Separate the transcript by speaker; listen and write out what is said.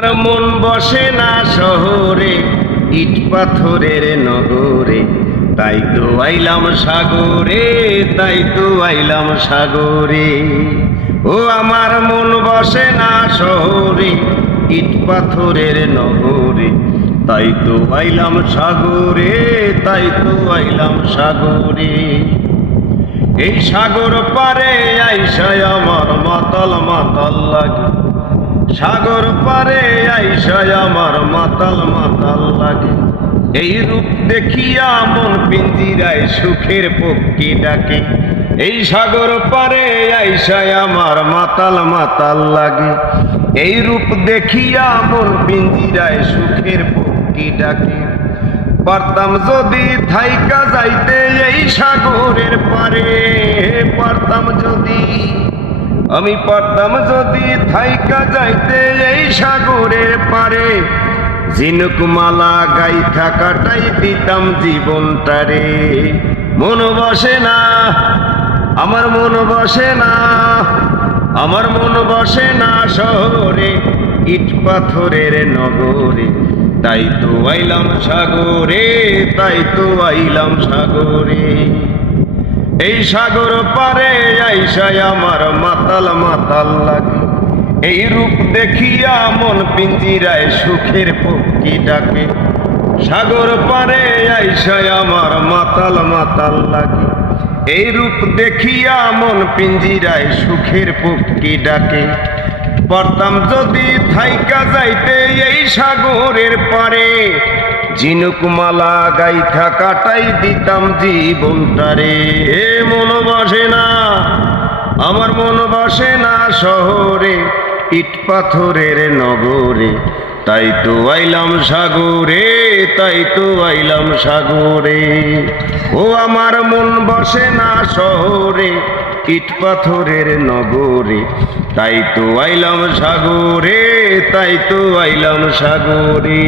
Speaker 1: মন বসে না শহরে, ইট পাথরের নগরে। তাই তো আইলাম সাগরে, তাই তো আইলাম সাগরে। ও আমার মন বসে না শহরে, ইট পাথরের নগরে। তাই তো আইলাম সাগরে, তাই তো আইলাম সাগরে। এই সাগর পারে আইসায় মাতাল মাতাল লাগে। সাগর পারে আইসায় আমার মাতাল মাতাল লাগে। এই রূপ দেখিয়া মন পিঞ্জিরায় সুখের পক্ষী ডাকে। এই সাগর পারে আইসায় আমার মাতাল মাতাল লাগে। এই রূপ দেখিয়া মন পিঞ্জিরায় সুখের পক্ষী ডাকে। পারতাম যদি থাইকা যাইতে আমি পারতাম যদি থাইকা যাইতে এই সাগরের পারে ঝিনুকমালা গাই থাকাটাই দিতাম জীবনটারে। মন বসে না, আমার মন বসে না, আমার মন বসে না শহরে, ইট পাথরের নগরে। তাই তো আইলাম সাগরে, তাই তো আইলাম সাগরে। এই সাগর পারে আইসায় আমার মাতাল মাতাল লাগে। এই রূপ দেখিয়া মন পিঞ্জিরায় সুখের পক্ষী ডাকে। সাগর পারে আইসায় আমার মাতাল মাতাল লাগে। এই রূপ দেখিয়া মন পিঞ্জিরায় সুখের পক্ষী ডাকে। পারতাম যদি থাইকা যাইতে এই সাগরের পারে ঝিনুকমালা গাই থাকাটাই দিতাম জীবনটারে। এ মন বসে না, আমার মন বসে না শহরে, ইট পাথরের নগরে। তাই তো আইলাম সাগরে, তাই তো আইলাম সাগরে। ও আমার মন বসে না শহরে, ইট পাথরের নগরে। তাই তো আইলাম সাগরে, তাই তো আইলাম সাগরে।